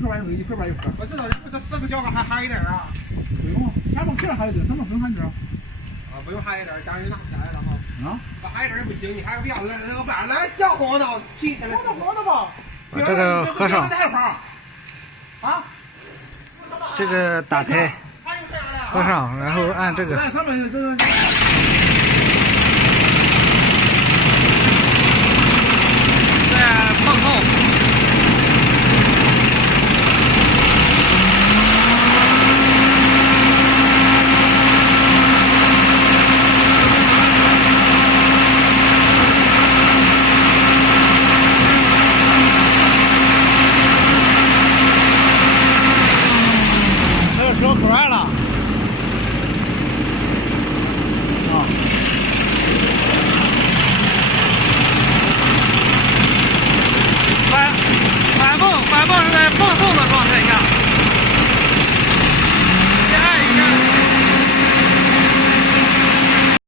块半一块半一盒。我知道，这4个胶还含一点啊？不用，前面壳还有点，什么不用含点？啊，不用含一点，家人拿不下来了哈。啊？我含一点也不行，你还不要老板来叫我呢，提前来。好的吧？把这个合上，啊，这个打开，合上，然后按这个。上面这。